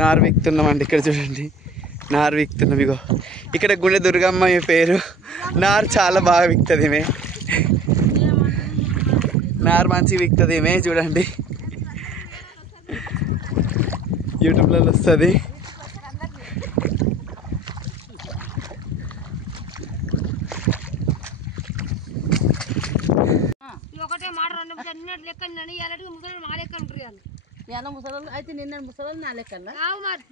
నారు వీక్తున్నామండి. ఇక్కడ చూడండి నారు వీక్తున్నాం. ఇగో ఇక్కడ గుండె దుర్గమ్మ పేరు. నారు చాలా బాగా వీక్తుంది ఈమె. నారు మంచిగా వీక్తుంది ఈమె. చూడండి యూట్యూబ్లలో వస్తుంది. ఒకటే మాట రెండు నిన్నటి లెక్క ఎలాంటి ముసలి మా లెక్క ఉంటారు ఎలా ముసలి అయితే నిన్న ముసలి నా లెక్క మరి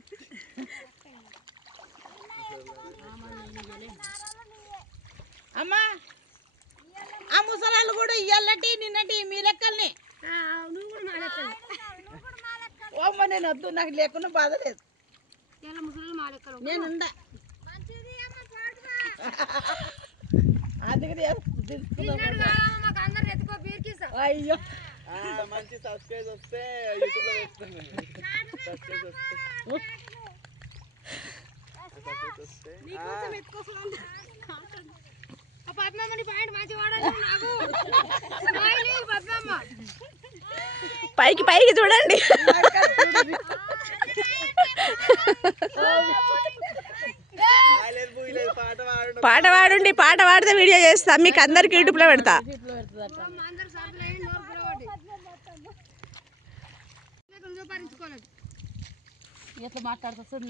అమ్మా ఆ ముసలాళ్ళు కూడా ఇయ్యాలటి నిన్నటి మీ లెక్కల్ని నువ్వు కూడా మా లెక్క ఓమ్మ నేను వద్దు నాకు లేకుండా బాధ లేదు ముసలి మా లెక్కలు నేనుందా అందుకని అయ్యో మంచి సబ్స్క్రైబ్ వస్తే యూట్యూబ్లో పైకి పైకి చూడండి. పాట పాడండి. పాట పాడితే వీడియో చేస్తా మీకు అందరికి యూట్యూబ్లో పెడతా. ఎట్లా మాట్లాడుతుంది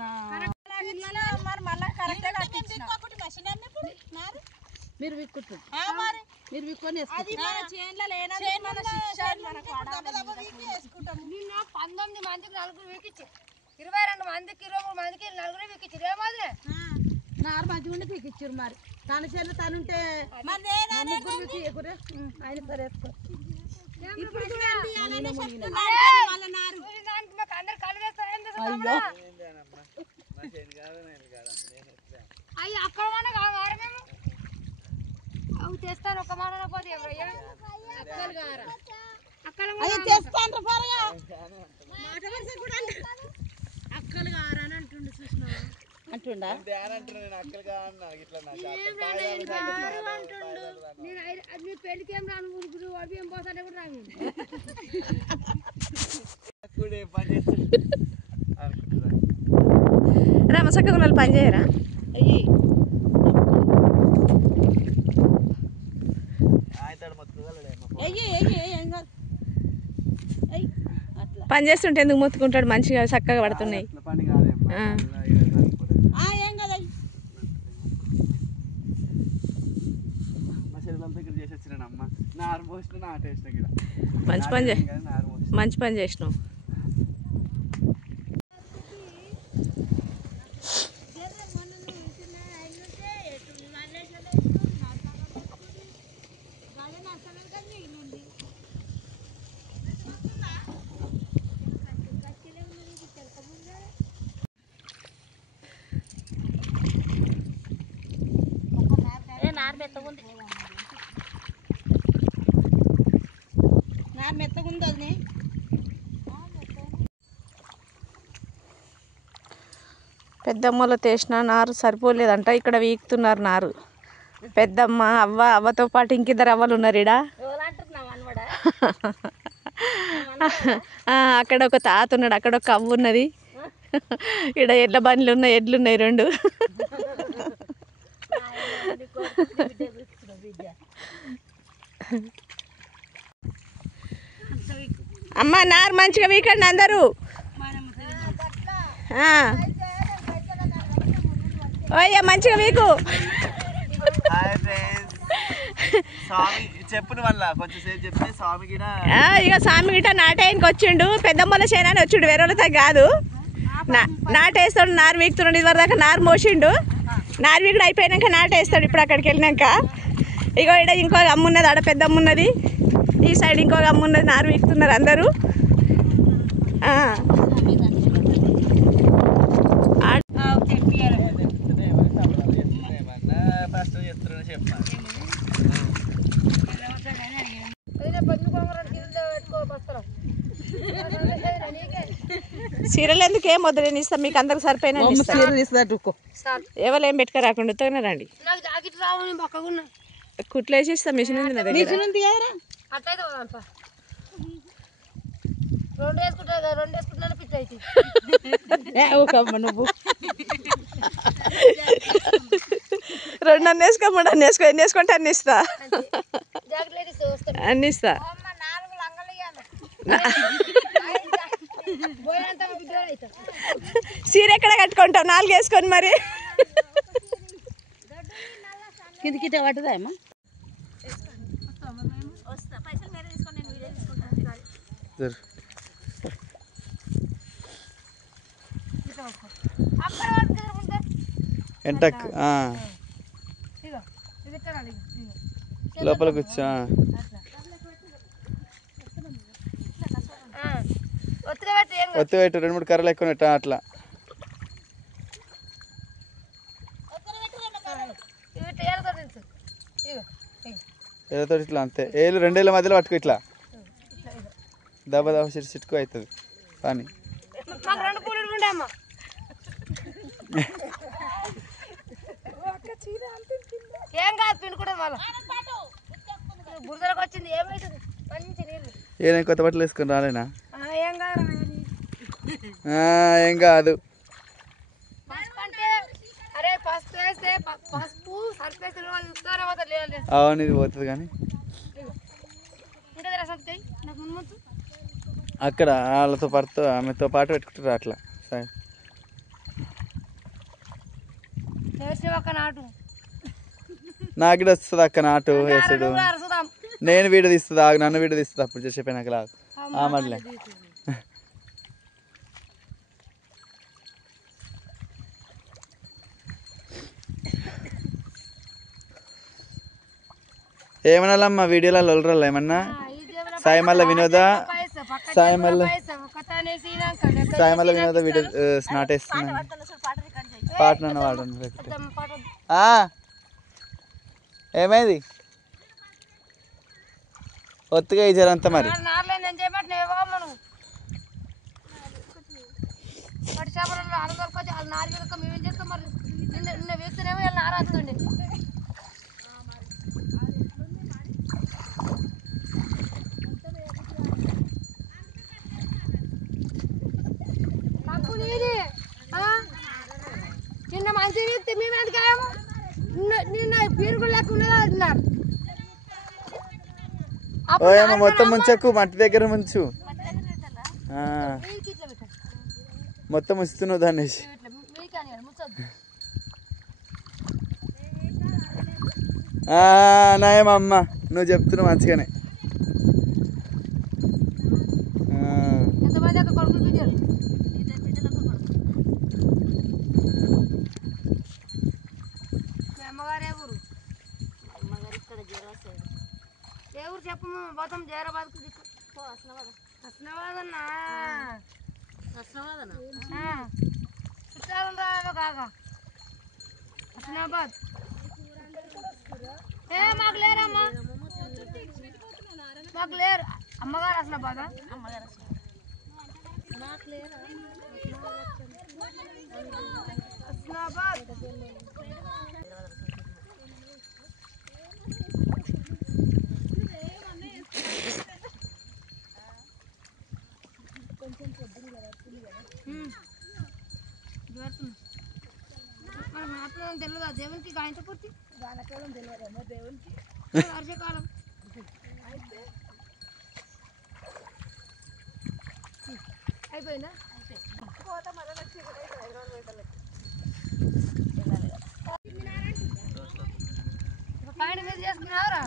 మీరు విక్కుంటారు మీరు విక్కొని 19 మందికి 4 వీకిచ్చి 22 మందికి 23 మందికి 4 వీకిచ్చి ఏమాదిరే 4 మంది ఉండి పీకిచ్చారు. మరి తన చేను తనుంటే ఆయన సరే వేసుకో. అయ్యో అక్కడ మన కాదు మేము అవి తెస్తాను. ఒక మాట పోతే అక్కలు గారని అంటుండు చూసినా అంటుండా నీ పెళ్లికి ఏం రాను ఊరుకుడు అవి ఏం పోతానే కూడా రాను. రామసక్క వాళ్ళు పని చేయరా? అయ్యి పని చేస్తుంటే ఎందుకు మొత్తుకుంటాడు? మంచిగా చక్కగా పడుతున్నాయి. మంచి పని చేసినావు. పెద్దమ్మలో తీసిన నారు సరిపోలేదంట. ఇక్కడ వీక్తున్నారు నారు. పెద్దమ్మ అవ్వతో పాటు ఇంకిద్దరు అవ్వలు ఉన్నారు ఈడ. అక్కడ ఒక తాత ఉన్నాడు, అక్కడ ఒక అవ్వ ఉన్నది. ఈడ ఎడ్ల బండ్లు ఉన్నాయి, ఎడ్లున్నాయి 2. అమ్మ నారు మంచిగా వీకండి అందరూ. ఓయ్యా మంచిగా వీకు. ఇక స్వామి గిట నాటేయనికి వచ్చిండు. పెద్దమ్మల చేనాన్ని వచ్చిండు, వేరే వాళ్ళతో కాదు. నాటేస్తాడు, నారు వీకుతున్నాడు. ఇది వరకు నారు మోసిండు. నారు వీకుడు అయిపోయాక నాటేస్తాడు. ఇప్పుడు అక్కడికి వెళ్ళినాక ఇగో ఇక్కడ ఇంకో అమ్మ ఉన్నది, ఆడ పెద్ద అమ్మ ఉన్నది. ఈ సైడ్ ఇంకొక అమ్మ ఉన్నది. నారు వీకుతున్నారు అందరూ. చీరలు ఎందుకు ఏం వద్దు, నేను ఇస్తాను మీకు అందరికి సరిపోయినా. ఎవరు ఏం పెట్టుకు రాకుండా ఉత్తగానే రండి. కుట్లేసి ఇస్తా. మిషన్ ఉంది నా దగ్గర. 2 వేసుకుంటున్నా పిచ్చి అయితే నువ్వు 2 అన్నీ వేసుకో 3 అన్నీ వేసుకో ఎన్ని వేసుకుంటే అన్ని ఇస్తా అన్ని ఇస్తా చీర ఎక్కడ కట్టుకుంటావు 4 వేసుకొని మరి కిందికి పట్టుదా అమ్మా ఎంటక్ లోపల కూర్చో ఒత్తి పెట్టు 2-3 కర్రలు ఎక్కువ పెట్టా అట్లా ఏదో ఇట్లా అంతే ఏళ్ళు 2 ఏళ్ళ మధ్యలో పట్టుకో ఇట్లా దెబ్బ చిట్టుకు అవుతుంది కానీ ఏం కాదు పిండి కూడా మళ్ళీ బురదలకు వచ్చింది ఏమవుతుంది మంచి నీళ్ళు ఏం కొత్త బట్టలు వేసుకొని రాలేనా ఏం కాదు ఏం కాదు పసుపు అంటే అరే పసుపు వేస్తే పసుపు సరిపేస్తే లేదు అవును ఇది పోతుంది కానీ ఉంటుంది రసంకాయ నాకు ముందు అక్కడ వాళ్ళతో పాటు ఆమెతో పాటు పెట్టుకుంటారు అట్లా సరే ఒక నాటు నాకు కూడా వస్తుంది అక్క నాటు వేసుడు నేను వీడియో తీస్తుంది ఆగు నన్ను వీడియో తీస్తుంది అప్పుడు చెప్పాను లాగా మళ్ళీ ఏమనాలమ్మా వీడియోలో లొలరాలా ఏమన్నా సాయమల్ల వినోద సాయమల్ల వినోద వీడియో నాటేస్తున్నా పాట నన్ను వాడండి ఏమైంది ఒత్తుగా ఇచ్చారంతా మరి నిన్న మంచి వ్యక్తి మేము ఎందుకేమో నిన్న పీరు కూడా లెక్క ఉన్నదా అన్నారు మొత్తం ముంచకు మట్టి దగ్గర ముంచు మొత్తం ముంచుతున్నావు దాన్ని నాయమమ్మ నువ్వు చెప్తున్నావు మంచిగానే ఎంతమంది అక్క కొడుకులు బిడ్డలు మీ అమ్మగారు ఏ ఊరు ఏ ఊరు చెప్పు మొత్తం జైరాబాద్కు హస్నాబాద్ అన్నా చుట్టాలు రావో కాక హస్నాబాద్ ఏ మాకు లేరమ్మా మాకు లేరు అమ్మగారు హస్నాబాద్ హస్నాబాద్ తెలియదా దేవునికి గాయంతో పూర్తి గానకాలం తెలియదేమో దేవునికి వర్షకాలం అయిపోయిందా పైన మీద చేసుకున్నావురా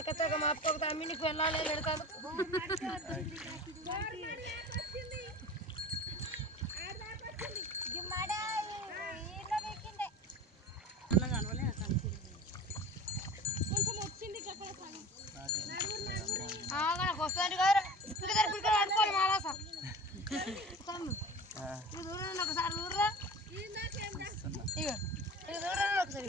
ఎక్కతోక మా అప్పకు తమ్మినికి వెళ్ళాలి పెడతాను వస్తుంది కదా పిల్లలు పడుకోవాలి మాలాస దూరం ఒకసారి దూరరా ఇక దూరం ఒకసారి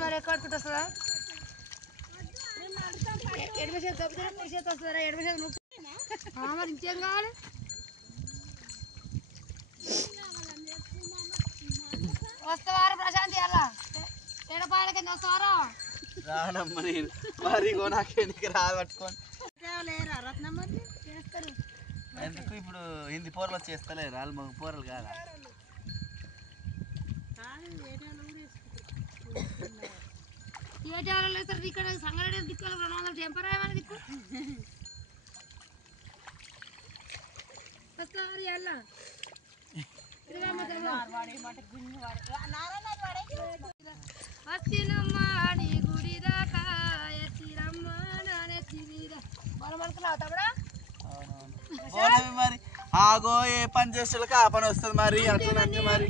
మరి ఎక్కువ పట్టుకుంటూ వస్తుందా ఎడమ చేతి తప్పితే కుడి చేతి వస్తుందా ఎడమ చేతి మరి ఇంకేం కావాలి వస్తావారు ప్రశాంతి అలా రానమ్మ నేను మరి నాకెందుకు రాదు పట్టుకొని ఎందుకు ఇప్పుడు హిందీ పోరలు చేస్తలేరు వాళ్ళు మగ పోరలు కాదా ఇక్కడ సంగారెడ్డి దిక్కులు 200 టెంపరాయమని దిక్కు వచ్చినమ్మాడి గుడి దాకా ఎత్తిరమ్మ నానెత్తి మీద మరి ఆగో ఏ పని చేసేళ్ళకి ఆ పని వస్తుంది మరి అట్లా మరి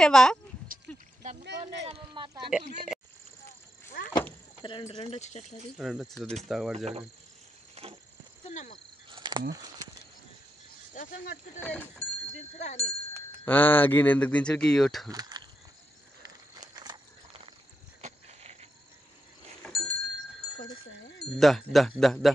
లేవా రెండు వచ్చి తీస్తా వాడు జరగండి గీన ఎందుకు దించడికి ఇవ్వట దా దా దా దా